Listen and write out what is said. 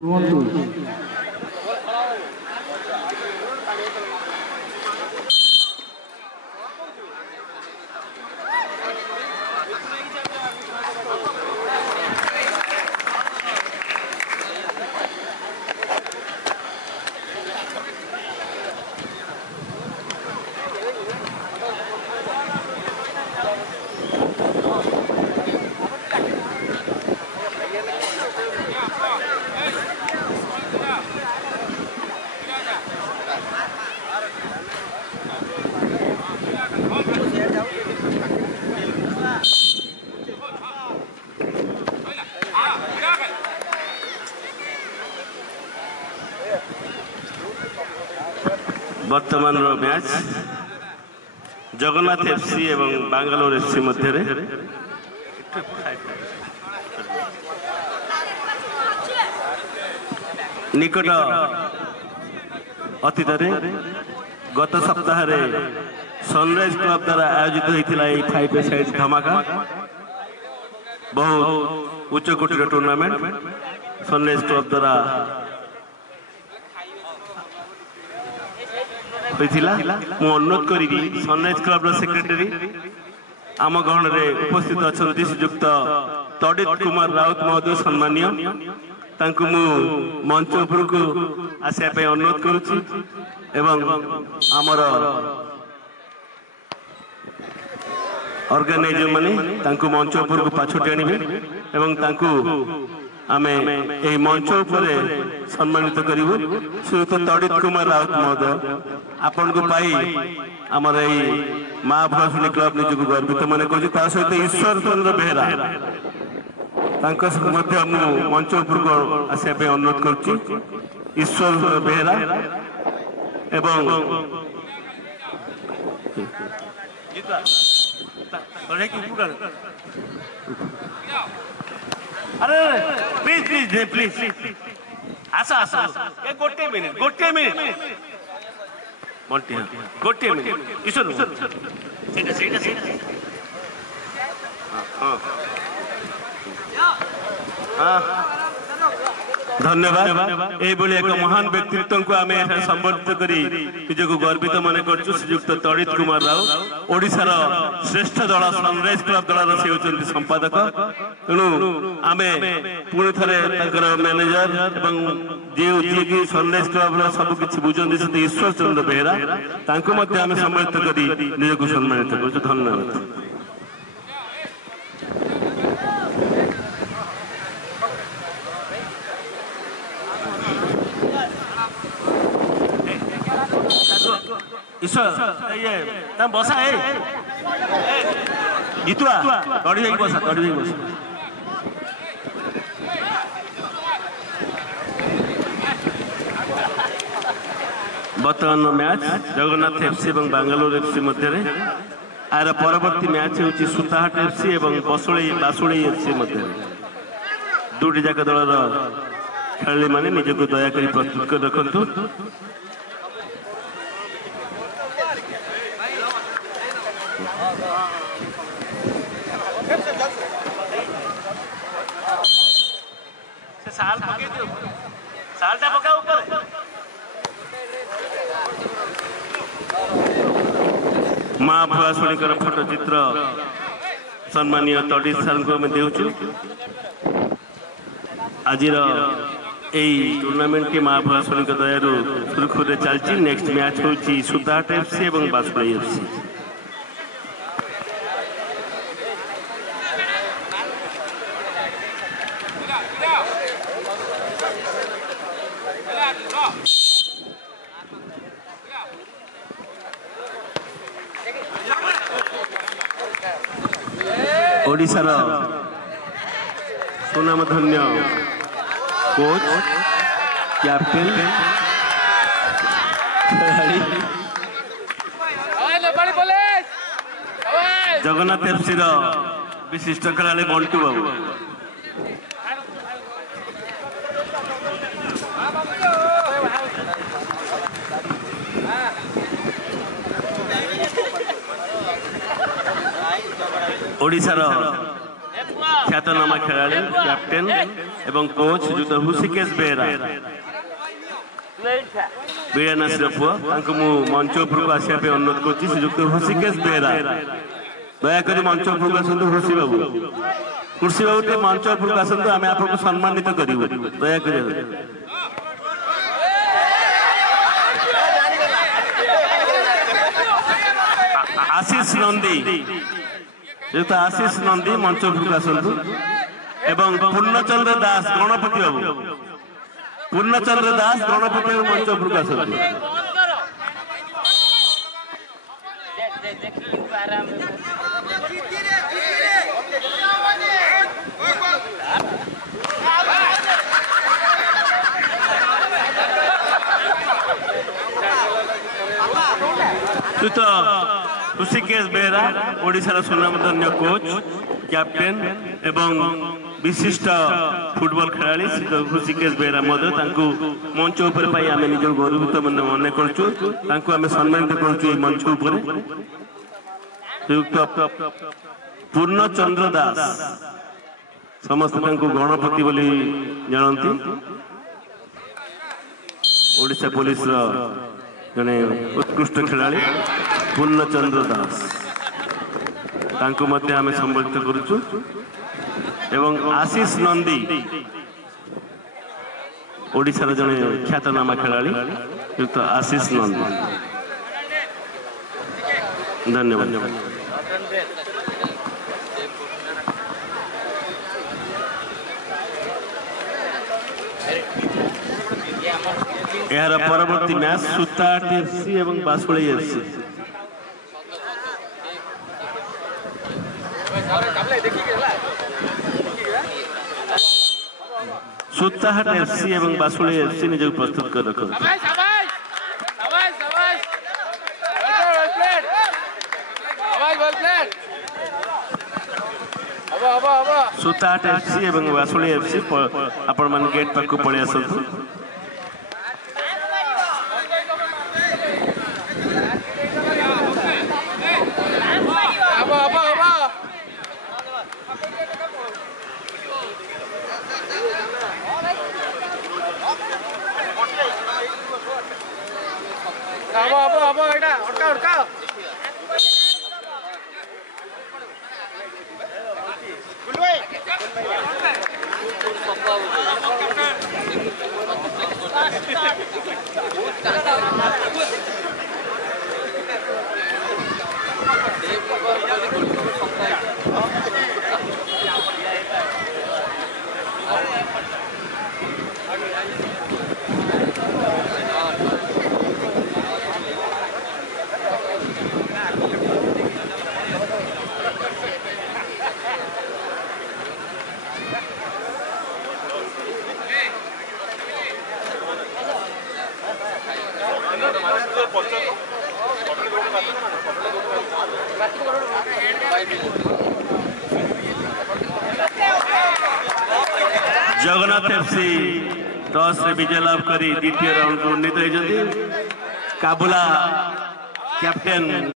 वर्तमान match Jagannath FC एवं Bangalore FC मध्य निकट अतीत गत सप्ताह सनराइज क्लब द्वारा आयोजित होता 5 साइड धमाका बहुत उच्च कोटीर टूर्नामेंट सनराइज क्लब द्वारा अनुरोध करी सनराइज क्लब सेक्रेटरी आम गहन में उपस्थित अच्छा श्रीजुक्त तड़ित कुमार राउत महोदय सम्मानीय मंच उपर को आसपा अनुरोध करुच्ची आमर ऑर्गेनाइजर माने मंच उपर को पाछोटी आने आमे ए मंच उपर सम्मानित करूँ श्रीयुक्त तड़ित कुमार राउत महोदय आपण को पाई आमर माँ भुआशुणी क्लब निजक गर्वित मन कर सहित ईश्वर चंद्र बेहरा मंच उपर को आसपा अनुरोध कर ईश्वर बेहरा एवं अरे प्लीज प्लीज प्लीज आस आस गोटे मिनिट गोटे मिनिट ईश्वर धन्यवाद ये एक महान व्यक्तित्व को आम संबर्धित करी निजक गर्वित मन कर श्रीजुक्त तड़ित कुमार राउत ओडिशार श्रेष्ठ दल सनराइज क्लब दल से होती संपादक तेणु आम पुणी थे मैनेजर जी सनराइज क्लब सबकि बुझे ईश्वर चंद्र बेहरा आम सम्मानित करी निजक सम्मानित कर धन्यवाद। ईश्वर ये तम बसा है जितुआ तड़ी जाई बसा वर्तमान मैच जगन्नाथ एफसी और बांगालोर एफसी मध्य आर परवर्ती मैच होची सुताहाट एफसी और बासुणी एफसी मध्य दुटी जाक दलर खेलाड़ी माने निजक दयाकोरी प्रस्तुत कर रखु। सालटा पका ऊपर माँ भुआशुणी फोटो चित्र सम्मानीय तड़ित सार को देचु आज टूर्नामेंट की माँ भुआशुणी दयारू सुरखुरे चलती। नेक्स्ट मैच होची सुताहाट एफसी और बासुणी एफसी। ओडिशार सुनामधन्य कोच कैप्टेन जगन्नाथ एफसी विशिष्ट खेलाड़ी बंटू बाबू ओडिशार ख्यातनामा खेलाड़ी कैप्टेन एवं कोच श्रीजुक्त हृषिकेश बेहेरा बीड़ाना पुआ मंच उपरको आसवा अनुरोध कर श्रीजुक्त हृषिकेश बेहेरा दयाकोरी मंच उपरको आसतु हृषि बाबू कृषि बाबू टे मंच उपरको आसतु आम आपको सम्मानित करूँ दयाकोरी आशीष नंदी श्रीयुक्त आशीष नंदी मंच उपरको आसतु एवं पूर्णचंद्र दास गणपति बाबू पूर्णचंद्र दास गणपति बाबू मंच उपरको आसतु हृषिकेश बेहेरा ओडिशार सुनामधन्य कोच कैप्टेन एवं विशिष्ट फुटबॉल खिलाड़ी हृषिकेश बेहेरा मंच उपर आम निज गर्वित मन करचु सम्मानित करुँ मंच उपर पूर्णचंद्र दास समस्त गणपति बोली जानती ओडिशा पुलिस जने उत्कृष्ट खिलाड़ी पूर्णचंद्र दास आम संबोधित करुचु एवं आशीष नंदी ओडिशार जने ख्यातनामा खिलाड़ी युक्त आशीष नंदी धन्यवाद यार परवर्ती मैच सुताहाट एफसी एवं बासुळी एफसी सुताहाट एफसी एवं बासुळी एफसी निजक प्रस्तुत कर रखो सुताहाट एफसी एवं बासुळी एफसी आपण मान गेट पाक पळि आसंतु जगन्नाथ एफसी टॉस विजय लाभ कर द्वितीय राउंड को उन्नीत होती काबुला कैप्टेन